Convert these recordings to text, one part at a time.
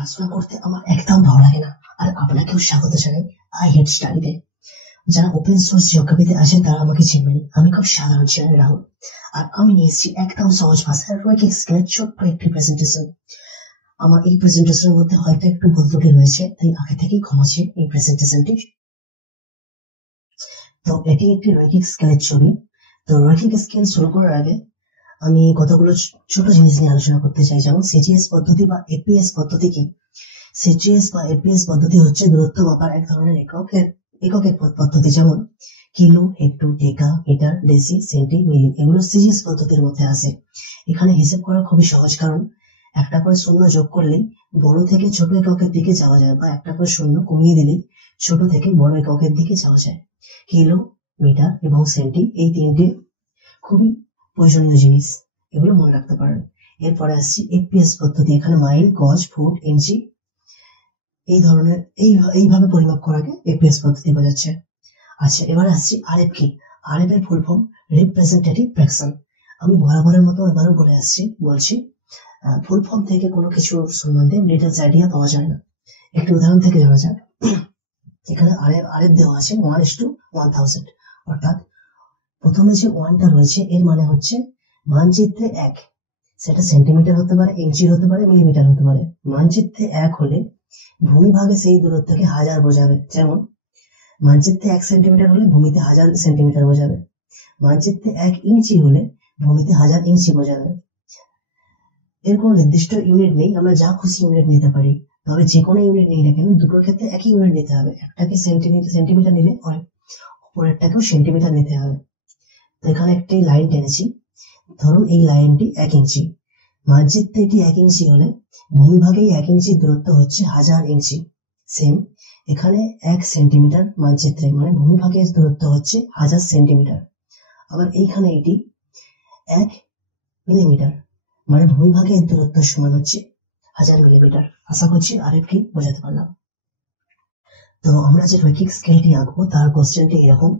পড়াশোনা করতে আমার একদম ভালো লাগে না, আর আপনাকেও স্বাগত জানাই আই হেড স্টাডিতে। যারা ওপেন সোর্স জিওগ্রাফিতে আছেন তারা আমাকে চিনবেন। আমি খুব সাধারণ ছিলেন রাহুল, আর আমি নিয়ে এসেছি একদম সহজ ভাষায় রৈখিক স্কেলের ছোট্ট একটি প্রেজেন্টেশন। আমার এই প্রেজেন্টেশনের মধ্যে হয়তো একটু ভুল ত্রুটি রয়েছে, তাই আগে থেকেই ক্ষমা চেয়ে এই প্রেজেন্টেশনটি। তো এটি একটি রৈখিক স্কেলের ছবি। তো রৈখিক স্কেল শুরু করার আগে আমি কতগুলো ছোট জিনিস নিয়ে আলোচনা করতে চাই, যেমন সিজিএস পদ্ধতি বা এপিএস পদ্ধতি কি। সিজিএস বা এপিএস পদ্ধতি হচ্ছে দূরত্ব মাপার এক ধরনের একক পদ্ধতি, যেমন কিলো, হেক্টর, ডেকা, মিটার, ডেসি, সেন্টি, মিলি, এগুলো সিজিএস পদ্ধতির মধ্যে আসে। এখানে হিসেব করা খুবই সহজ, কারণ একটা করে শূন্য যোগ করলেই বড় থেকে ছোট এককের দিকে যাওয়া যায়, বা একটা করে শূন্য কমিয়ে দিলেই ছোট থেকে বড় এককের দিকে যাওয়া যায়। কিলো, মিটার এবং সেন্টি এই তিনটে খুবই প্রয়োজনীয় জিনিস, এগুলো মনে রাখতে পারেন। এরপরে আসছি এপিএস পদ্ধতি। এখানে মাইল, গজ, ফুট, ইঞ্চি এই ধরনের এইভাবে পরিমাপ করাকে এপিএস পদ্ধতি বোঝাচ্ছে। আচ্ছা, এবার আসছি আরএফ কি। আরএফ এর ফুল ফর্ম রিপ্রেজেন্টেটিভ ফ্র্যাকশন। আমি বরাবরের মতো এবারও বলছি ফুল ফর্ম থেকে কোনো কিছু সম্বন্ধে ডিটেলস আইডিয়া পাওয়া যায় না। একটি উদাহরণ থেকে জানা যাক। এখানে আরএফ দেওয়া আছে 1:1000, অর্থাৎ প্রথমে যে ওয়ানটা রয়েছে এর মানে হচ্ছে মানচিত্রে 1, সেটা সেন্টিমিটার হতে পারে, ইঞ্চি হতে পারে, মিলিমিটার হতে পারে। মানচিত্রে 1 হলে ভূমিভাগে সেই দূরত্বকে 1000 বোঝাবে, যেমন মানচিত্রে 1 সেন্টিমিটার হলে ভূমিতে 1000 সেন্টিমিটার বোঝাবে। মানচিত্রে 1 ইঞ্চি হলে ভূমিতে 1000 ইঞ্চি বোঝাবে। এর কোনো নির্দিষ্ট ইউনিট নেই, আমরা যা খুশি ইউনিট নিতে পারি। তবে যে কোনো ইউনিট নেই না কেন, দুটোর ক্ষেত্রে একই ইউনিট নিতে হবে। একটাকে সেন্টিমিটার নিলে পরেরটাকেও সেন্টিমিটার নিতে হবে। তো এখানে একটি লাইন টেনেছি, ধরুন এই লাইনটি 1 ইঞ্চি। মানচিত্রে এটি 1 ইঞ্চি হলে ভূমিভাগে 1 ইঞ্চির দূরত্ব হচ্ছে 1000 ইঞ্চি। সেম এখানে 1 সেন্টিমিটার মানচিত্রে, মানে ভূমিভাগের দূরত্ব হচ্ছে 1000 সেন্টিমিটার। আবার এইখানে এটি 1 মিলিমিটার, মানে ভূমিভাগের দূরত্ব সমান হচ্ছে 1000 মিলিমিটার। আশা করছি আরএফ কি বোঝাতে পারলাম। তো আমরা যে রৈখিক স্কেলটি আঁকবো তার কোশ্চেনটি এরকম: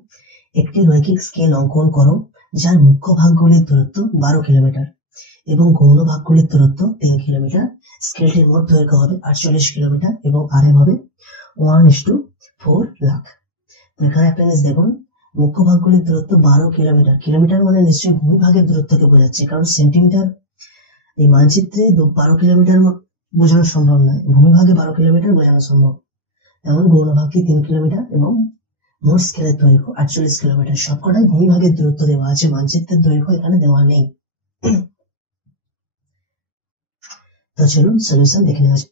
একটি রৈখিক স্কেল অঙ্কন করো যার মুখ্য ভাগগুলির দূরত্ব 12 কিলোমিটার এবং গৌণ ভাগগুলির দূরত্ব 3 কিলোমিটার। স্কেলটির মোট দৈর্ঘ্য হবে 48 কিলোমিটার এবং আরএফ হবে 1:4 লাখ। তো এখানে একটা জিনিস দেখুন, মুখ্য ভাগগুলির দূরত্ব 12 কিলোমিটার। কিলোমিটার মানে নিশ্চয়ই ভূমিভাগের দূরত্বকে বোঝাচ্ছে, কারণ সেন্টিমিটার এই মানচিত্রে 12 কিলোমিটার বোঝানো সম্ভব নয়, ভূমিভাগে 12 কিলোমিটার বোঝানো সম্ভব। যেমন গৌণ ভাগটি 3 কিলোমিটার এবং মোট স্কেলের দৈর্ঘ্য 48 কিলোমিটার। সবকটাই ভূমিভাগের দূরত্ব দেওয়া আছে, মানচিত্রের দৈর্ঘ্য এখানে দেওয়া নেই। তো চলুন সলিউশন দেখে নেওয়া যাক।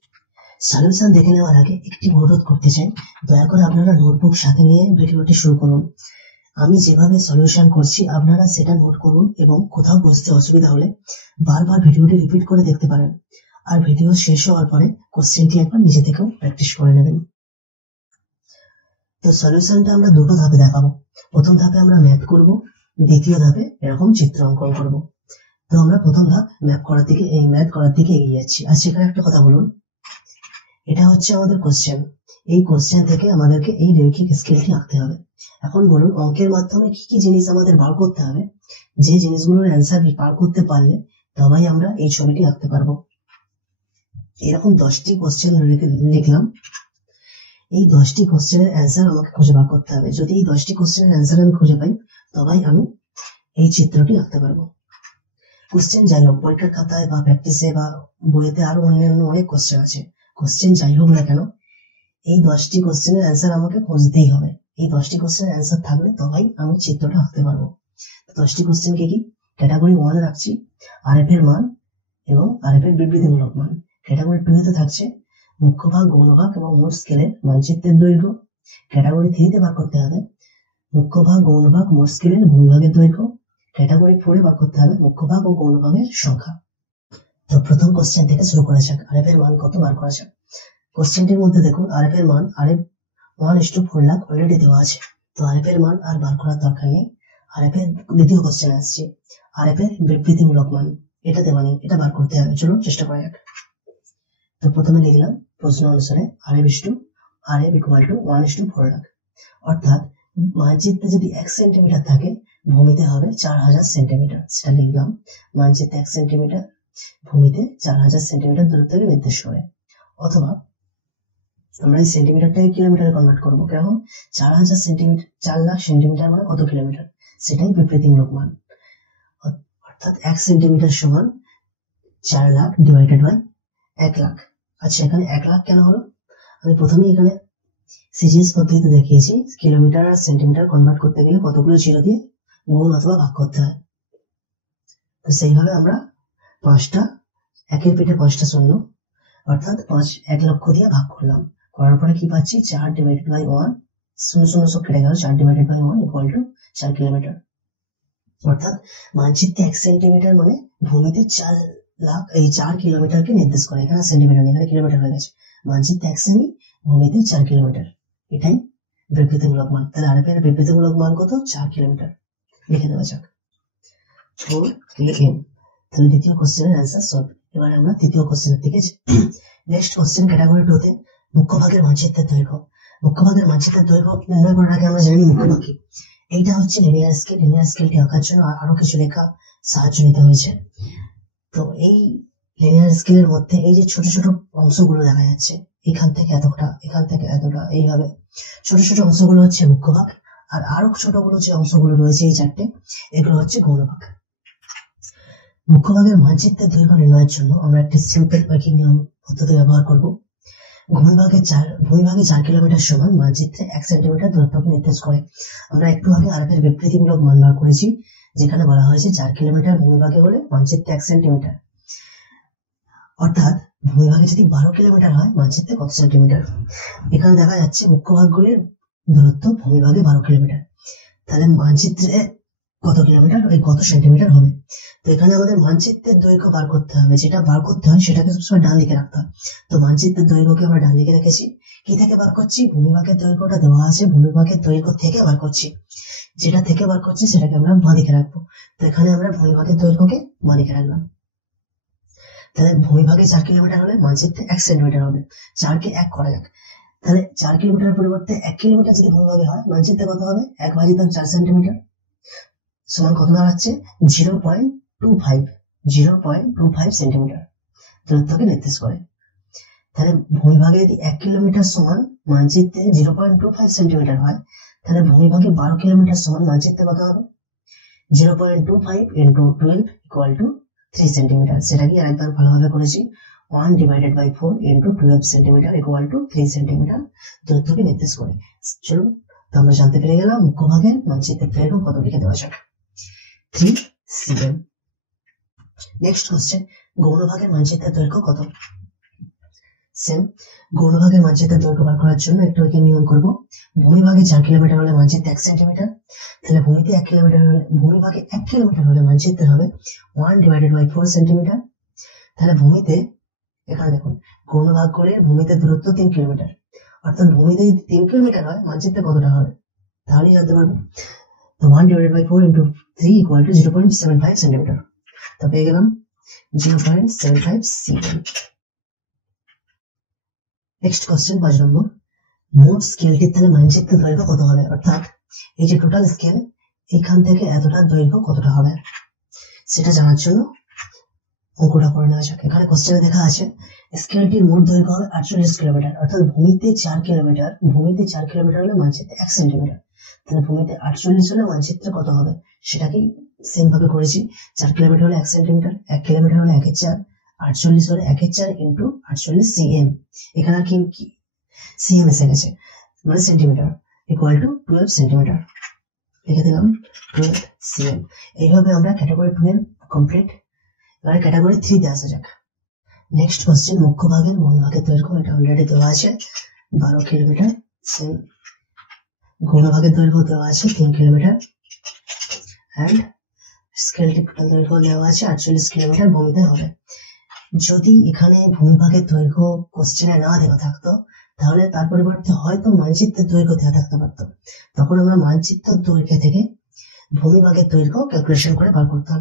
সলিউশন দেখে নেওয়ার আগে একটি অনুরোধ করতে চাই, দয়া করে আপনারা নোটবুক সাথে নিয়ে ভিডিওটি শুরু করুন। আমি যেভাবে সলিউশন করছি আপনারা সেটা নোট করুন, এবং কোথাও বুঝতে অসুবিধা হলে বারবার ভিডিওটি রিপিট করে দেখতে পারেন। আর ভিডিও শেষ হওয়ার পরে কোশ্চেনটি একবার নিজে থেকেও প্র্যাকটিস করে নেবেন। তো সলিউশনটা আমরা দুটো ধাপে দেখাবো। প্রথম ধাপে আমরা ম্যাপ করব, দ্বিতীয় ধাপে এরকম চিত্র অঙ্কন করব। তো আমরা প্রথম ধাপ ম্যাথ করার দিকে এগিয়ে যাচ্ছি। আর সেখানে একটা কথা বলুন, এটা হচ্ছে আমাদের কোশ্চেন। এই কোশ্চেন থেকে আমাদেরকে এই রৈখিক স্কেলটি আঁকতে হবে। এখন বলুন, অঙ্কের মাধ্যমে কি কি জিনিস আমাদের বার করতে হবে, যে জিনিসগুলোর অ্যান্সার বার করতে পারলে তবেই আমরা এই ছবিটি আঁকতে পারবো। এরকম 10টি কোশ্চেন লিখলাম। এই 10টি কোশ্চেনের অ্যান্সার আমাকে খুঁজে বার করতে হবে। যদি এই 10টি কোশ্চেনের অ্যান্সার আমি খুঁজে পাই তবেই আমি এই চিত্রটি আঁকতে পারবো। কোশ্চেন যাই হোক, পরীক্ষার খাতায় বা প্র্যাকটিসে বা বইতে আরো অন্যান্য অনেক কোশ্চেন আছে, কোশ্চেন যাই হোক না কেন এই 10টি কোশ্চেনের অ্যান্সার আমাকে খুঁজতেই হবে। এই 10টি কোশ্চেনের অ্যান্সার থাকলে তবেই আমি চিত্রটা আঁকতে পারবো। 10টি কোশ্চেন কি কি? ক্যাটাগরি 1 রাখছি আরএফ এর মান এবং আরএফ এর বিবৃতিমূলক মান। ক্যাটাগরি 2 তে থাকছে মুখ্য ভাগ, গৌণ ভাগ এবং মোট স্কেলের মানচিত্রের দৈর্ঘ্য। ক্যাটাগরি 3 তে বার করতে হবে মুখ্য ভাগ, গৌণ ভাগ, মোট স্কেলের ভূমিভাগের দৈর্ঘ্য। ক্যাটাগরি 4 এ বার করতে হবে মুখ্য ভাগ ও গৌণ ভাগের সংখ্যা। তো প্রথম কোশ্চেন থেকে শুরু করা যাক। আরএফ এর মান কত বার করা যাক। কোশ্চেনটির মধ্যে দেখুন আরএফ এর মান 1:4 লাখ অলরেডি দেওয়া আছে, তো আরএফ এর মান আর বার করার দরকার নেই। আরএফ এর দ্বিতীয় কোশ্চেন আসছে আরএফ এর বিবৃতিমূলক মান, এটা দেওয়া নেই, এটা বার করতে হবে। চলুন চেষ্টা করা যাক। তো প্রথমে লিখলাম প্রশ্ন অনুসারে আরএফ ইকুয়াল টু 1:4 লাখ, অর্থাৎ মানচিত্রে যদি 1 সেন্টিমিটার থাকে ভূমিতে হবে 4000 সেন্টিমিটার। সেটা লিখলাম, মানচিত্রে 1 সেন্টিমিটার, ভূমিতে 4000 সেন্টিমিটার দূরত্বকে নির্দেশ করে। অথবা আমরা এই সেন্টিমিটারটাকে কিলোমিটারে কনভার্ট করবো। কেমন? 4000 সেন্টিমিটার, 4 লাখ সেন্টিমিটার মানে কত কিলোমিটার, সেটাই বিবৃতিমূলক মান। অর্থাৎ 1 সেন্টিমিটার সমান 4 লাখ ডিভাইডেড বাই 1 লাখ। আচ্ছা, এখানে 1 লাখ কেন হলো? আমি প্রথমেই এখানে সিজিএস পদ্ধতিতে দেখিয়েছি কিলোমিটার আর সেন্টিমিটার কনভার্ট করতে গেলে কতগুলো জিরো দিয়ে গুণ অথবা ভাগ করতে হয়। তো সেইভাবে আমরা 5টা, 1-এর পিঠে 5টা শূন্য, অর্থাৎ 1 লক্ষ দিয়ে ভাগ করলাম। করার পরে কি পাচ্ছি? 4 ডিভাইডেড বাই 1, শূন্য শূন্য সব কেটে গেল, 4 divided by 1 equal to 4 kilometre. অর্থাৎ মানচিত্রে 1 সেন্টিমিটার মানে ভূমিতে 4 লাখ, এই 4 কিলোমিটারকে নির্দেশ করে। এখানে সেন্টিমিটার নেই, এখানে কিলোমিটার হয়ে গেছে। মানচিত্রে 1 সেমি, ভূমিতে 4 কিলোমিটার, এটাই বিবৃতিমূলক মান। তাহলে আরএফ এর বিবৃতিমূলক মান কত? 4 কিলোমিটার। লিখে দেওয়া যাক 4 km। তাহলে দ্বিতীয় কোশ্চেনের অ্যান্সার সলভ। এবার আমরা তৃতীয় কোশ্চেনের দিকে যাই। নেক্সট কোশ্চেন ক্যাটাগরি 2 তে মুখ্যভাগের মানচিত্রের দৈর্ঘ্য। মুখ্যভাগের মানচিত্রের দৈর্ঘ্য নির্ণয় করার আগে আমরা জানি মুখ্যভাগ কি। এইটা হচ্ছে লিনিয়ার স্কেল। লিনিয়ার স্কেলটি আঁকার জন্য আরো কিছু লেখা সাহায্য নিতে হয়েছে। তো এই লিনিয়ার স্কেলের মধ্যে এই যে ছোট ছোট অংশগুলো দেখা যাচ্ছে, এখান থেকে এতটা, এখান থেকে এতটা, এইভাবে ছোট ছোট অংশগুলো হচ্ছে মুখ্যভাগ, আর আরো ছোটগুলো যে অংশগুলো রয়েছে এই 4টে, এগুলো হচ্ছে গৌণভাগ। মুখ্যভাগের মানচিত্রের দৈর্ঘ্য নির্ণয়ের জন্য আমরা একটি সিম্পল ওয়ার্কিং নিয়ম পদ্ধতি ব্যবহার করব। ভূমিভাগে 4 কিলোমিটার সমান মানচিত্রে 1 সেন্টিমিটার দূরত্বকে নির্দেশ করে। আমরা একটু আগে আরএফ এর বিবৃতিমূলক মান বার করেছি, যেখানে বলা হয়েছে 4 কিলোমিটার ভূমিভাগে হলে মানচিত্রে 1 সেন্টিমিটার। অর্থাৎ ভূমিভাগে যদি 12 কিলোমিটার হয়, মানচিত্রে কত সেন্টিমিটার? এখানে দেখা যাচ্ছে মুখ্যভাগগুলির দূরত্ব ভূমিভাগে 12 কিলোমিটার, তাহলে মানচিত্রে কত কিলোমিটার, ওই কত সেন্টিমিটার হবে। তো এখানে আমাদের মানচিত্রের দৈর্ঘ্য বার করতে হবে, যেটা বার করতে হয় সেটাকে সবসময় ডান দিকে রাখতে হয়। তো মানচিত্রের দৈর্ঘ্যকে আমরা ডান দিকে রেখেছি। কি থেকে বার করছি? ভূমিভাগের দৈর্ঘ্যটা দেওয়া আছে, ভূমিভাগের দৈর্ঘ্য থেকে বার করছি। যেটা থেকে বার করছি সেটাকে আমরা বাঁ দিকে রাখবো। তো এখানে আমরা ভূমিভাগের দৈর্ঘ্যকে বাঁ দিকে রাখলাম। তাহলে ভূমিভাগে 4 কিলোমিটার হলে মানচিত্রে 1 সেন্টিমিটার হবে। 4কে 1 করা যাক। তাহলে 4 কিলোমিটার পরিবর্তে 1 কিলোমিটার যদি ভূমিভাগে হয়, মানচিত্রে কত হবে? 1/4 সেন্টিমিটার সমান কত দাঁড়াচ্ছে? 0.25 সেন্টিমিটার দূরত্বকে নির্দেশ করে। তাহলে ভূমিভাগে যদি 1 কিলোমিটার সমান মানচিত্রে 0.25 সেন্টিমিটার হয়, তাহলে ভূমিভাগে 12 কিলোমিটার সমান মানচিত্রে কত হবে? 0.25 into 12 equal to 3 সেন্টিমিটার। সেটাকে আরেকবার ভালোভাবে করেছি, 1/4 into 12 centimetre equal to 3 centimetre দূরত্বকে নির্দেশ করে। চলুন, তো আমরা জানতে পেরে গেলাম মুখ্যভাগের মানচিত্রের দৈর্ঘ্য কত, লিখে দেওয়া যাক 3 cm। নেক্সট কোশ্চেন, গৌণভাগের মানচিত্রের দৈর্ঘ্য কত? সেম, গৌণভাগের মানচিত্রের দৈর্ঘ্য বার করার জন্য একটু নিয়ম করব। ভূমিভাগে 4 কিলোমিটার হলে মানচিত্রে 1 সেন্টিমিটার, তাহলে ভূমিতে 1 কিলোমিটার হলে, ভূমিভাগে 1 কিলোমিটার হলে মানচিত্রে হবে 1/4 সেন্টিমিটার। তাহলে ভূমিতে, এখানে দেখুন গৌণভাগগুলির ভূমিতে দূরত্ব 3 কিলোমিটার, অর্থাৎ ভূমিতে যদি 3 কিলোমিটার হয়, মানচিত্রে কতটা হবে তাহলেই জানতে পারবো। তো 1/4 into 3 equal to 0.75 সেন্টিমিটার। তো পেয়ে গেলাম 0.75 cm। নেক্সট কোশ্চেন 5 নম্বর, মোট স্কেলটির তাহলে মানচিত্রের দৈর্ঘ্য কত হবে? অর্থাৎ এই যে টোটাল স্কেল, এখান থেকে এতটা দৈর্ঘ্য কতটা হবে সেটা জানার জন্য অঙ্কটা করে নেওয়া যাক। এখানে কোশ্চেনে দেখা আছে স্কেলটির মোট দৈর্ঘ্য হবে 48 কিলোমিটার, অর্থাৎ ভূমিতে 4 কিলোমিটার, ভূমিতে 4 কিলোমিটার হলে মানচিত্রে 1 সেন্টিমিটার। তাহলে ভূমিতে 48 হলে মানচিত্রে কত হবে সেটাকেই সেম ভাবে করেছি। 4 কিলোমিটার হলে 1 সেন্টিমিটার, 1 কিলোমিটার হলে 1/4, 48 হলে 1/4 into 48 cm। এখানে আর কি cm এসে গেছে, মানে সেন্টিমিটার, ইকুয়াল টু 12 সেন্টিমিটার। লিখে দিলাম 12 cm। এইভাবে আমরা ক্যাটাগরি 2 এর কমপ্লিট। এবার ক্যাটাগরি 3 তে আসা যাক। নেক্সট কোশ্চেন, মুখ্যভাগের ভূমিভাগের দৈর্ঘ্য, এটা অলরেডি দেওয়া আছে 12 কিলোমিটার। সেম, গৌণভাগের দৈর্ঘ্য দেওয়া আছে 3 কিলোমিটার, এন্ড স্কেলটি টোটাল দৈর্ঘ্য দেওয়া আছে 48 কিলোমিটার ভূমিতে হবে। যদি এখানে ভূমিভাগের দৈর্ঘ্য কোশ্চেনে না দেওয়া থাকতো, তাহলে তার পরিবর্তে হয়তো মানচিত্রের দৈর্ঘ্য দেওয়া থাকতে পারতো, তখন আমরা মানচিত্রের দৈর্ঘ্য থেকে ভূমিভাগের দৈর্ঘ্য ক্যালকুলেশন করে বার করতাম।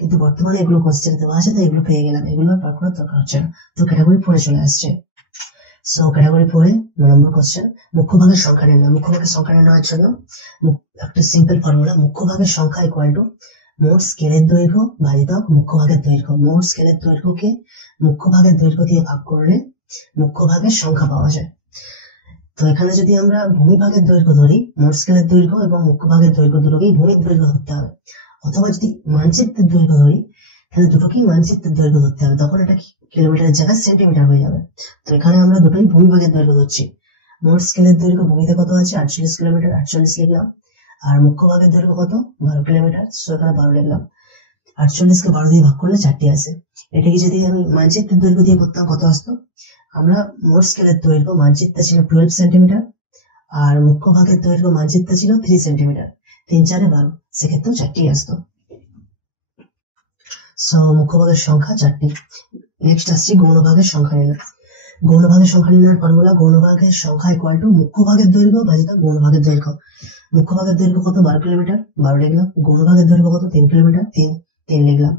কিন্তু বর্তমানে এগুলো কোশ্চেনে দেওয়া আছে, তাই এগুলো পেয়ে গেলাম, এগুলো বার করার দরকার হচ্ছে না। তো ক্যাটাগরি 4 চলে আসছে। সো ক্যাটাগরি 4 নম্বর কোশ্চেন, মুখ্যভাগের সংখ্যা নির্ণয়। মুখ্যভাগের সংখ্যা নির্ণয়ের জন্য একটা সিম্পল ফর্মুলা, মুখ্যভাগের সংখ্যা ইকুয়াল টু মোট স্কেলের দৈর্ঘ্য ভাজিতক মুখ্যভাগের দৈর্ঘ্য। মোট স্কেলের দৈর্ঘ্যকে মুখ্যভাগের দৈর্ঘ্য দিয়ে ভাগ করলে মুখ্য ভাগের সংখ্যা পাওয়া যায়। তো এখানে যদি আমরা ভূমিভাগের দৈর্ঘ্য ধরি, মোট স্কেলের দৈর্ঘ্য এবং মুখ্য ভাগের দৈর্ঘ্য দুটোকেই ভূমির দৈর্ঘ্য ধরতে হবে। অথবা যদি মানচিত্রের দৈর্ঘ্য ধরি, তাহলে দুটোকেই মানচিত্রের দৈর্ঘ্য ধরতে হবে, তখন এটা কিলোমিটারের জায়গায় সেন্টিমিটার হয়ে যাবে। তো এখানে আমরা দুটোই ভূমিভাগের দৈর্ঘ্য ধরছি। মোট স্কেলের দৈর্ঘ্য ভূমিতে কত আছে 48 কিলোমিটার, 48 লিখলাম। আর মুখ্য ভাগের দৈর্ঘ্য কত 12 কিলোমিটার, সেখানে 12 লিখলাম। 48 কে 12 দিয়ে ভাগ করলে 4টি আসে। এটাকে যদি আমি মানচিত্রের দৈর্ঘ্য দিয়ে করতাম কত আসতো, আমরা মোট স্কেলের দৈর্ঘ্য মানচিত্রে ছিল 12 সেন্টিমিটার, আর মুখ্য ভাগের দৈর্ঘ্য মানচিত্রে ছিল 3 সেন্টিমিটার, 3 4 12, সেক্ষেত্রেও 4টি আসতো। সো মুখ্য ভাগের সংখ্যা 4টি। নেক্সট আসছি গৌণ ভাগের সংখ্যা নির্ণয়। গৌণ ভাগের সংখ্যা নির্ণয়ের ফর্মুলা, গৌণ ভাগের সংখ্যা ইকুয়াল টু মুখ্য ভাগের দৈর্ঘ্য ভাজিত গৌণ ভাগের দৈর্ঘ্য। মুখ্য ভাগের দৈর্ঘ্য কত 12 কিলোমিটার, 12 লিখলাম। গৌণ ভাগের দৈর্ঘ্য কত 3 কিলোমিটার, 3 লিখলাম।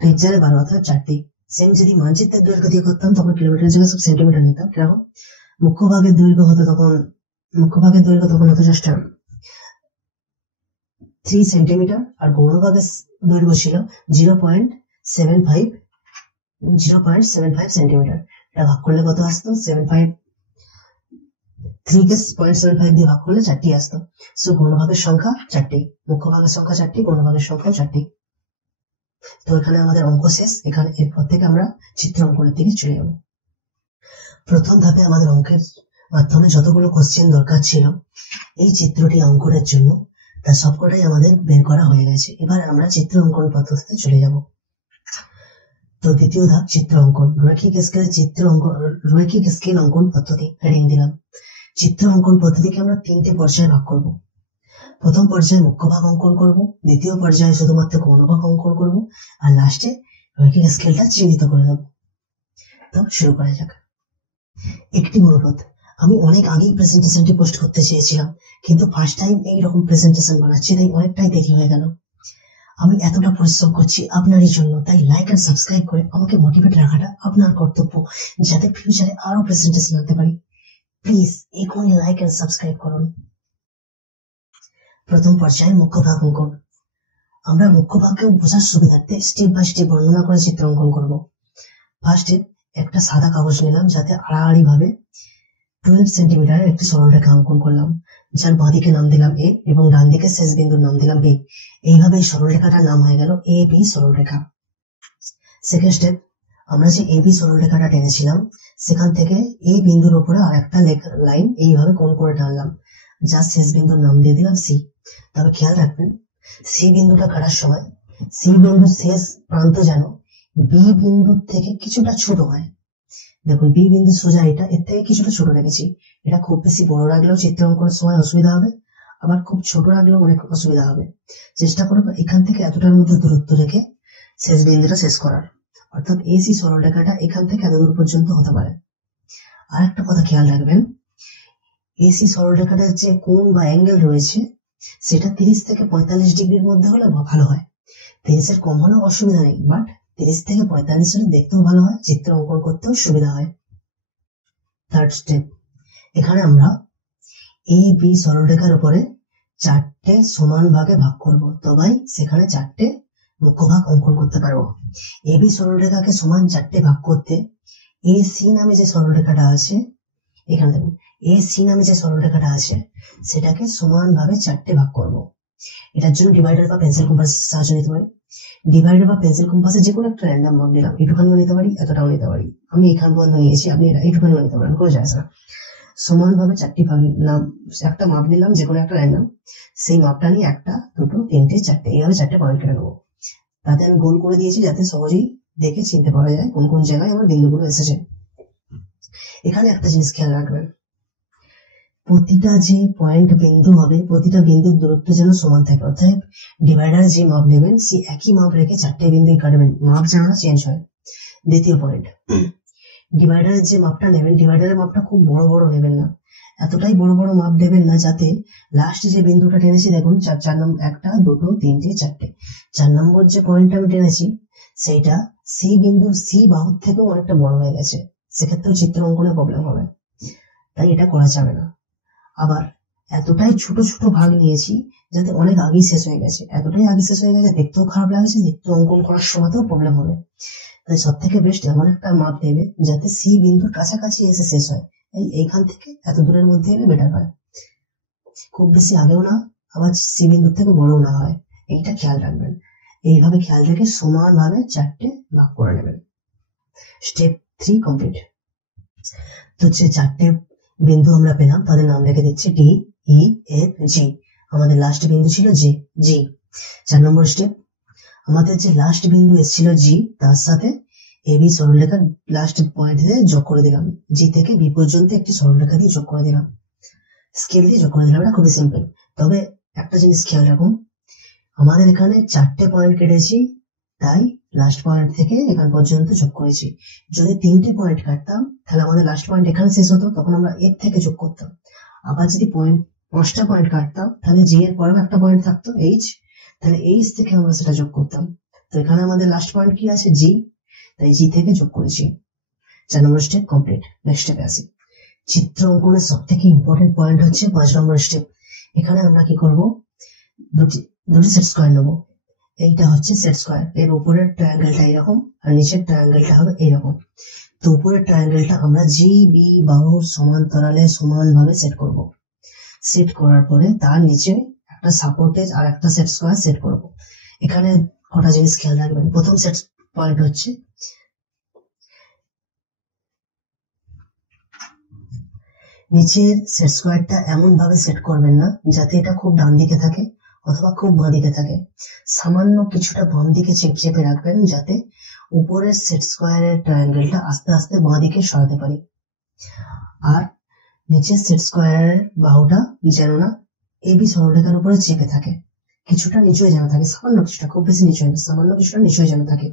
3 4 12 অর্থাৎ 4টি। সেম যদি মানচিত্রের দৈর্ঘ্য দিয়ে করতাম তখন কিলোমিটার জায়গায় সব সেন্টিমিটার নিতাম। কেমন মুখ্য ভাগের দৈর্ঘ্য হতো তখন হতো জাস্ট 3 সেন্টিমিটার, আর গৌণ ভাগের দৈর্ঘ্য ছিল 0.75 সেন্টিমিটার। এটা ভাগ করলে কত আসতো 75, 3 কে 0.75 দিয়ে ভাগ করলে 4টি আসতো। সো গৌণ ভাগের সংখ্যা 4টি, মুখ্য ভাগের সংখ্যা 4টি, গৌণ ভাগের সংখ্যা 4টি। তো এখানে আমাদের অঙ্ক শেষ। এখানে এরপর থেকে আমরা চিত্র অঙ্কনের দিকে চলে যাব। প্রথম ধাপে আমাদের অঙ্কের মাধ্যমে যতগুলো কোশ্চেন দরকার ছিল এই চিত্রটি অঙ্কনের জন্য, তা সবকটাই আমাদের বের করা হয়ে গেছে। এবার আমরা চিত্র অঙ্কন পদ্ধতিতে চলে যাব। তো দ্বিতীয় ধাপ চিত্র অঙ্কন, রৈখিক স্কেল অঙ্কন পদ্ধতি। হেডিং দিলাম। চিত্র অঙ্কন পদ্ধতিকে আমরা 3টে পর্যায়ে ভাগ করব। প্রথম পর্যায়ে মুখ্য ভাগ অঙ্কন করব, দ্বিতীয় পর্যায়ে শুধুমাত্র গৌণ ভাগ অঙ্কন করব, আর লাস্টে রৈখিক স্কেলটা চিহ্নিত করে দেব। তো শুরু করা যাক। একটি অনুরোধ, আমি অনেক আগেই প্রেজেন্টেশনটি পোস্ট করতে চেয়েছিলাম, কিন্তু ফার্স্ট টাইম এইরকম প্রেজেন্টেশন বানাচ্ছি, তাই অনেকটাই দেরি হয়ে গেল। আমি এতটা পরিশ্রম করছি আপনারই জন্য, তাই লাইক এন্ড সাবস্ক্রাইব করে আমাকে মোটিভেট রাখাটা আপনার কর্তব্য, যাতে ফিউচারে আরো প্রেজেন্টেশন আনতে পারি। প্লিজ এখনই লাইক এন্ড সাবস্ক্রাইব করুন। প্রথম পর্যায়ে মুখ্য ভাগ অঙ্কন। আমরা মুখ্য ভাগকে বোঝার সুবিধার্থে স্টেপ বাই স্টেপ বর্ণনা করে চিত্র অঙ্কন করব। ফার্স্টে একটা সাদা কাগজ নিলাম, যাতে আড়াআড়ি ভাবে 12 সেন্টিমিটারের একটি সরলরেখা অঙ্কন করলাম, যার বাঁদিকে নাম দিলাম এ এবং ডান দিকে শেষ বিন্দুর নাম দিলাম বি। এইভাবে এই সরলরেখাটার নাম হয়ে গেল এ বি সরলরেখা। সেকেন্ড স্টেপ, আমরা যে এ বি সরলরেখাটা টেনেছিলাম সেখান থেকে এই বিন্দুর উপরে আর একটা লাইন এইভাবে কোণ করে টানলাম, যার শেষ বিন্দুর নাম দিয়ে দিলাম সি। তবে খেয়াল রাখবেন, সি বিন্দুটা কাটার সময় সি বিন্দুর শেষ প্রান্ত যেন বি বিন্দুর থেকে কিছুটা ছোট হয়। দেখুন বি বিন্দু সোজা এটা, এর থেকে কিছুটা ছোট রেখেছি। এটা খুব বেশি বড় রাখলেও চিত্র অঙ্কনের সময় অসুবিধা হবে, আবার খুব ছোট রাখলেও অনেক অসুবিধা হবে। চেষ্টা করবো এখান থেকে এতটার মধ্যে দূরত্ব রেখে শেষ বিন্দুটা শেষ করার, অর্থাৎ এসি সরলরেখাটা এখান থেকে এত দূর পর্যন্ত হতে পারে। আর একটা কথা খেয়াল রাখবেন, এসি সরলরেখাটার যে কোণ বা অ্যাঙ্গেল রয়েছে সেটা 30 থেকে 45 ডিগ্রির মধ্যে হলে ভালো হয়। 30-এর কম হলেও অসুবিধা নেই, বাট 30 থেকে 45 হলে দেখতেও ভালো হয়, চিত্র অঙ্কন করতেও সুবিধা হয়। থার্ড স্টেপ, এখানে আমরা এ বি সরলরেখার উপরে 4টে সমান ভাগে ভাগ করব, তবেই সেখানে 4টে মুখ্য ভাগ অঙ্কন করতে পারবো। এ বি সরলরেখাকে সমান 4টে ভাগ করতে এ সি নামে যে সরলরেখাটা আছে, এখানে দেখুন এ সি নামে যে সরলরেখাটা আছে সেটাকে সমান ভাবে 4টে ভাগ করব। এটার জন্য ডিভাইডার বা পেন্সিল কম্পাসের সাহায্য নিতে পারি। ডিভাইডার বা পেন্সিল কম্পাসে যে কোনো একটা র্যান্ডম মাপ নিলাম, এইটুখানিও নিতে পারি, এতটাও নিতে পারি। আমি এখান পর্যন্ত নিয়েছি, আপনি এইটুখানিও নিতে পারেন, কোনো যায় না। সমান ভাবে 4টি ভাগ নিলাম, একটা মাপ নিলাম যে কোনো একটা র্যান্ডম, সেই মাপটা নিয়ে 1টা 2টো 3টে 4টে এইভাবে 4টে পয়েন্ট কেটে নেবো। তাতে আমি গোল করে দিয়েছি যাতে সহজেই দেখে চিনতে পারা যায় কোন কোন জায়গায় আমার বিন্দুগুলো এসেছে। এখানে একটা জিনিস খেয়াল রাখবেন, প্রতিটা যে পয়েন্ট বিন্দু হবে প্রতিটা বিন্দুর দূরত্ব যেন সমান থাকে, অর্থাৎ ডিভাইডারে যে মাপ নেবেন সেই একই মাপ রেখে 4টে বিন্দুই কাটবেন, মাপ যেন না চেঞ্জ হয়। দ্বিতীয় পয়েন্ট, ডিভাইডারের যে মাপটা নেবেন ডিভাইডারের মাপটা খুব বড় বড় নেবেন না, এতটাই বড় বড় মাপ দেবেন না যাতে লাস্ট যে বিন্দুটা টেনেছি, দেখুন 4 নম্বর 1টা 2টো 3টে 4টে, 4 নম্বর যে পয়েন্টটা আমি টেনেছি সেইটা সি বিন্দু সি বাহুর থেকেও অনেকটা বড় হয়ে গেছে, সেক্ষেত্রে চিত্র অঙ্কনে প্রবলেম হবে, তাই এটা করা যাবে না। আবার এতটাই ছোট ছোট ভাগ নিয়েছি যাতে অনেক আগেই শেষ হয়ে গেছে, এতটাই আগে শেষ হয়ে গেছে দেখতেও খারাপ লাগছে, চিত্র অঙ্কন করার সময়তেও প্রবলেম হবে। তাই সব থেকে বেস্ট এমন একটা মাপ নেবে যাতে সি বিন্দুর কাছাকাছি এসে শেষ হয়। এইখান থেকে এত দূরের মধ্যে এলে বেটার হয়, খুব বেশি আগেও না, আবার সি বিন্দুর থেকে বড়ও না হয়, এইটা খেয়াল রাখবেন। এইভাবে খেয়াল রেখে সমানভাবে 4টে ভাগ করে নেবেন। Step 3 complete. তো যে 4টে বিন্দু আমরা পেলাম তাদের নাম রেখে দিচ্ছি ডি, ই, এফ, জি। আমাদের লাস্ট বিন্দু ছিল জি। 4 নম্বর স্টেপ, আমাদের যে লাস্ট বিন্দু এসেছিল জি, তার সাথে এবি সরলরেখা লাস্ট পয়েন্ট দিয়ে যোগ করে দিলাম। জি থেকে বি পর্যন্ত একটি সরলরেখা দিয়ে যোগ করে দিলাম, স্কেল দিয়ে যোগ করে দিলাম। এটা খুবই সিম্পল। তবে একটা জিনিস খেয়াল রাখুন, আমাদের এখানে 4টে পয়েন্ট কেটেছি, তাই লাস্ট পয়েন্ট থেকে এখান পর্যন্ত যোগ করেছি। যদি 3টে পয়েন্ট কাটতাম তাহলে আমাদের লাস্ট পয়েন্ট এখানে শেষ হতো, তখন আমরা এর থেকে যোগ করতাম। আবার যদি 5টা পয়েন্ট কাটতাম তাহলে জি এর পরেও একটা পয়েন্ট থাকতো এইচ, তাহলে এইচ থেকে আমরা সেটা যোগ করতাম। তো এখানে আমাদের লাস্ট পয়েন্ট কি আছে জি, তাই জি থেকে যোগ করেছি। 4 নম্বর স্টেপ কমপ্লিট। নেক্সট স্টেপে আসি। চিত্র অঙ্কনের সব থেকে ইম্পর্টেন্ট পয়েন্ট হচ্ছে 5 নম্বর স্টেপ। এখানে আমরা কি করব, দুটি সেট স্কোয়ার নেবো। এইটা হচ্ছে সেট স্কোয়ার, এর উপরের ট্রায়াঙ্গেলটা এইরকম আর নিচের ট্রায়াঙ্গেলটা হবে এইরকম। তো উপরের ট্রায়াঙ্গেলটা আমরা জি বি বাহুর সমান্তরালে সমানভাবে সেট করব। সেট করার পরে তার নিচে একটা সাপোর্টেজ আর একটা সেট স্কোয়ার সেট করব। এখানে কটা জিনিস খেয়াল রাখবেন। প্রথম সেট পয়েন্ট হচ্ছে নিচের সেট স্কোয়ারটা এমন ভাবে সেট করবেন না যাতে এটা খুব ডান দিকে থাকে অথবা খুব বাঁ দিকে থাকে, সামান্য কিছুটা বাম দিকে চেপে রাখবেন যাতে উপরের সেট স্কোয়ারের ট্রায়াঙ্গেলটা আস্তে আস্তে বাঁ দিকে সরাতে পারি। আর নিচের সেট স্কোয়ারের বাহুটা যেন না এবি সরলরেখার উপরে চেপে থাকে, কিছুটা নিচুয়ে যেন থাকে, সামান্য কিছুটা, খুব বেশি নিচু না, সামান্য কিছুটা নিচুয়ে যেন থাকে।